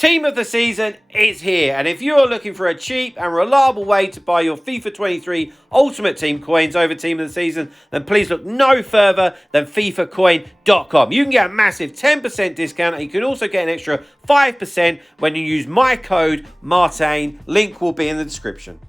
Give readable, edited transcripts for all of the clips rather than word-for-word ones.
Team of the season is here, and if you're looking for a cheap and reliable way to buy your FIFA 23 Ultimate Team coins over Team of the Season, then please look no further than FIFAcoin.com. You can get a massive 10% discount, and you can also get an extra 5% when you use my code Martain. Link will be in the description.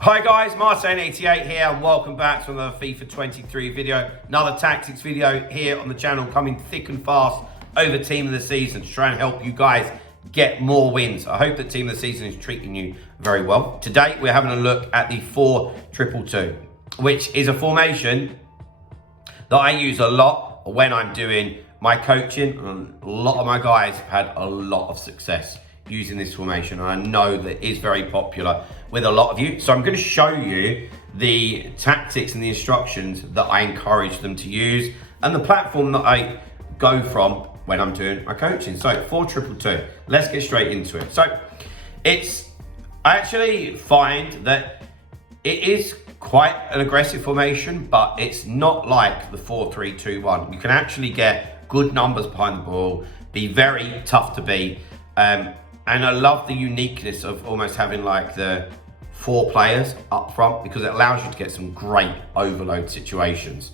Hi guys, Martain88 here, and welcome back to another FIFA 23 video. Another tactics video here on the channel, coming thick and fast over Team of the Season to try and help you guys get more wins. I hope that Team of the Season is treating you very well. Today, we're having a look at the 4-2-2, which is a formation that I use a lot when I'm doing my coaching. And a lot of my guys have had a lot of success using this formation, and I know that it is very popular with a lot of you. So I'm going to show you the tactics and the instructions that I encourage them to use and the platform that I go from when I'm doing my coaching. So 4-2-2, let's get straight into it. So I actually find that it is quite an aggressive formation, but it's not like the 4-3-2-1. You can actually get good numbers behind the ball, be very tough to beat. And I love the uniqueness of almost having like the 4 players up front, because it allows you to get some great overload situations.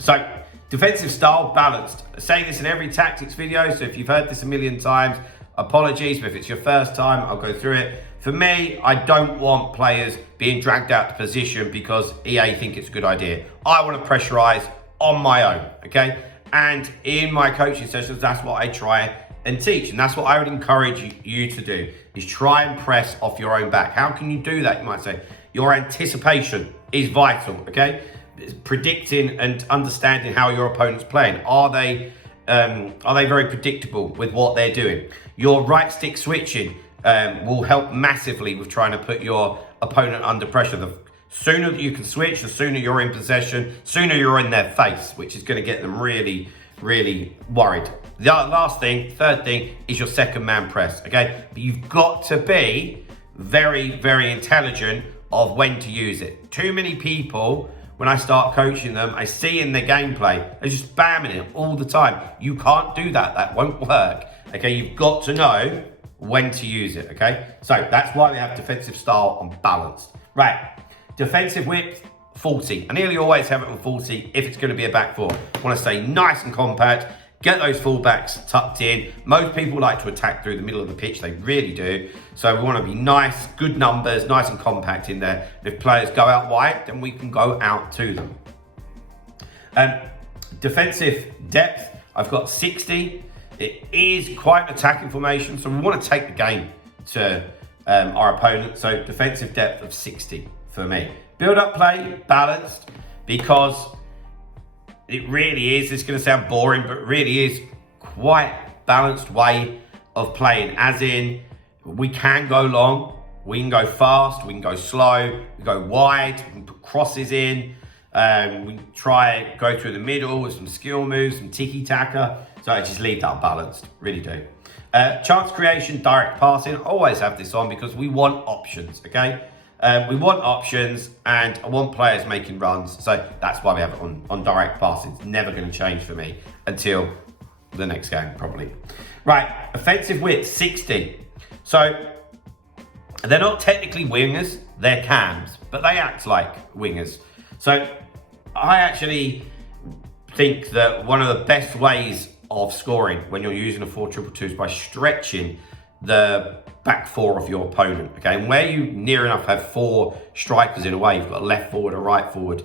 So defensive style, balanced. I say this in every tactics video, so if you've heard this a million times, apologies, but if it's your first time, I'll go through it. For me, I don't want players being dragged out to position because EA think it's a good idea. I want to pressurize on my own, okay? And in my coaching sessions, that's what I try and teach, and that's what I would encourage you to do, is try and press off your own back. How can you do that, you might say? Your anticipation is vital, okay? Predicting and understanding how your opponent's playing. Are they very predictable with what they're doing? Your right stick switching will help massively with trying to put your opponent under pressure. The sooner that you can switch, the sooner you're in possession, sooner you're in their face, which is going to get them really, really worried. The last thing, third thing, is your second man press, okay? But you've got to be very, very intelligent of when to use it. Too many people, when I start coaching them, I see in their gameplay, they're just spamming it all the time. You can't do that. That won't work. Okay, you've got to know when to use it, okay? So that's why we have defensive style and balanced. Right, defensive width, 40. I nearly always have it on 40 if it's going to be a back four. I want to stay nice and compact, get those fullbacks tucked in. Most people like to attack through the middle of the pitch. They really do. So we want to be nice, good numbers, nice and compact in there. If players go out wide, then we can go out to them. Defensive depth, I've got 60. It is quite an attacking formation, so we want to take the game to our opponent. So defensive depth of 60 for me. Build-up play, balanced, because it really is, it's going to sound boring, but it really is quite balanced way of playing, as in we can go long, we can go fast, we can go slow, we go wide, we can put crosses in, we try go through the middle with some skill moves, some tiki-taka. So I just leave that balanced, really do. Chance creation, direct passing, I always have this on because we want options, okay? We want options, and I want players making runs. So that's why we have it on direct passing. It's never going to change for me until the next game, probably. Right, offensive width, 60. So they're not technically wingers, they're cams, but they act like wingers. So I actually think that one of the best ways of scoring when you're using a 4-2-2 is by stretching the back four of your opponent, okay? And where you near enough have 4 strikers in a way, you've got a left forward, a right forward,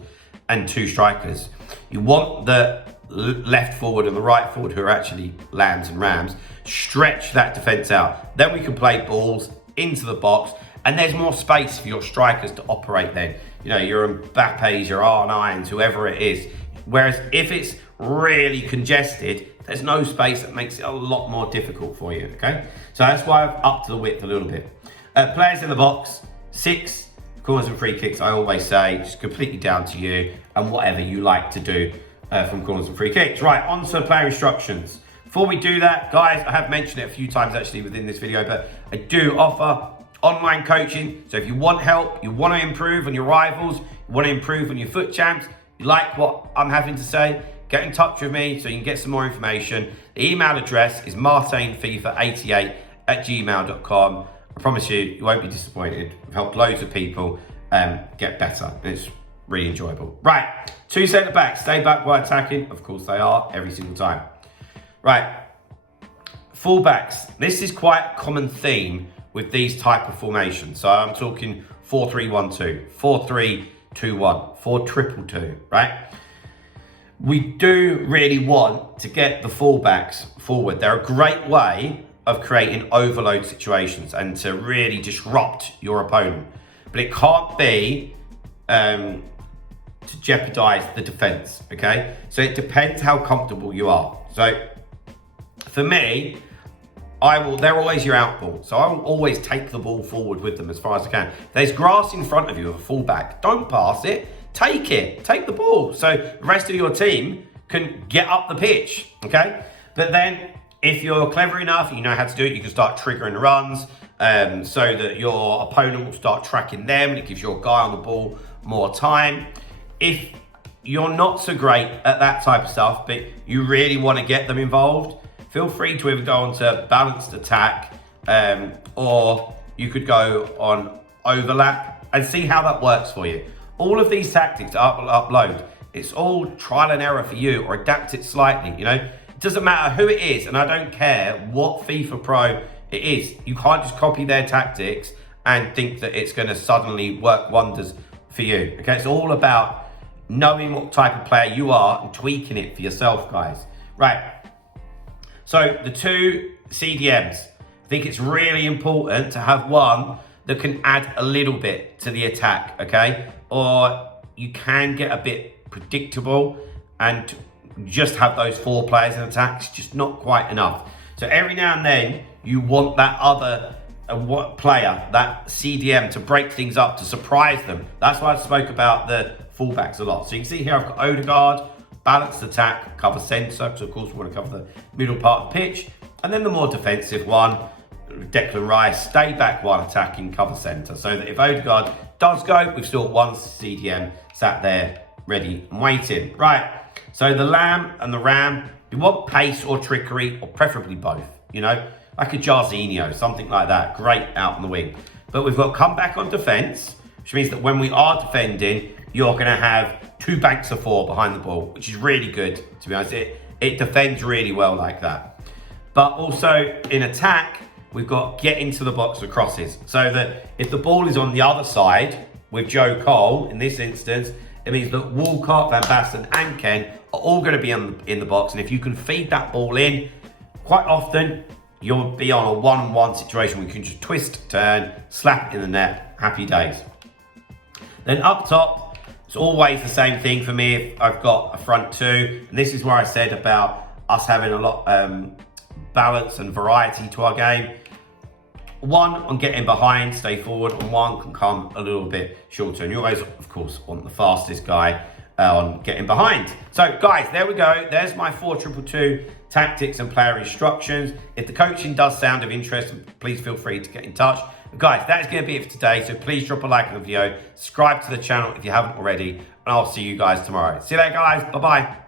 and 2 strikers. You want the left forward and the right forward, who are actually lambs and rams, stretch that defense out. Then we can play balls into the box, and there's more space for your strikers to operate then. You know, your Mbappe's, your R9s, whoever it is. Whereas if it's really congested, there's no space. That makes it a lot more difficult for you, okay? So that's why I've upped the width a little bit. Players in the box, 6 corners and free kicks, I always say, it's completely down to you and whatever you like to do from corners and free kicks. Right, on to player instructions. Before we do that, guys, I have mentioned it a few times actually within this video, but I do offer online coaching. So if you want help, you want to improve on your rivals, you want to improve on your foot champs, you like what I'm having to say, get in touch with me so you can get some more information. The email address is martinfifa88@gmail.com. I promise you won't be disappointed. I've helped loads of people get better. It's really enjoyable. Right, 2 centre backs, stay back while attacking. Of course they are, every single time. Right, full-backs. This is quite a common theme with these type of formations. So I'm talking 4-3-1-2, 4-3-2-1, 4-2-2-2, right? We do really want to get the full-backs forward. They're a great way of creating overload situations and to really disrupt your opponent. But it can't be to jeopardize the defense, okay? So it depends how comfortable you are. So for me, they're always your out ball. So I will always take the ball forward with them as far as I can. There's grass in front of you of a fullback. Don't pass it, take it, take the ball. So the rest of your team can get up the pitch, okay? But then if you're clever enough, you know how to do it, you can start triggering runs so that your opponent will start tracking them and it gives your guy on the ball more time. If you're not so great at that type of stuff, but you really want to get them involved, feel free to either go on to balanced attack or you could go on overlap and see how that works for you. All of these tactics upload. It's all trial and error for you, or adapt it slightly, you know? It doesn't matter who it is, and I don't care what FIFA Pro it is. You can't just copy their tactics and think that it's gonna suddenly work wonders for you, okay? It's all about knowing what type of player you are and tweaking it for yourself, guys. Right, so the 2 CDMs. I think it's really important to have one that can add a little bit to the attack, okay? Or you can get a bit predictable and just have those 4 players in attack. It's just not quite enough. So every now and then, you want that other player, that CDM, to break things up, to surprise them. That's why I spoke about the fullbacks a lot. So you can see here I've got Odegaard, balanced attack, cover centre, because of course we want to cover the middle part of the pitch. And then the more defensive one, Declan Rice, stay back while attacking, cover centre. So that if Odegaard does go, we've still got one CDM sat there ready and waiting. Right, so the lamb and the ram, you want pace or trickery, or preferably both, you know? Like a Jarzinho, something like that, great out on the wing. But we've got come back on defence, which means that when we are defending, you're gonna have 2 banks of 4 behind the ball, which is really good, to be honest. It defends really well like that. But also in attack, we've got get into the box with crosses. So that if the ball is on the other side with Joe Cole, in this instance, it means that Walcott, Van Basten and Ken are all gonna be in the box. And if you can feed that ball in, quite often, you'll be on a 1-on-1 situation where you can just twist, turn, slap it in the net, happy days. Then up top, it's always the same thing for me if I've got a front 2. And this is where I said about us having a lot balance and variety to our game. 1 on getting behind, stay forward, and 1 can come a little bit shorter. And you always, of course, want the fastest guy on getting behind. So guys, there we go. There's my 4-2-2 tactics and player instructions. If the coaching does sound of interest, please feel free to get in touch. But guys, that is going to be it for today. So please drop a like on the video, subscribe to the channel if you haven't already, and I'll see you guys tomorrow. See you later, guys. Bye-bye.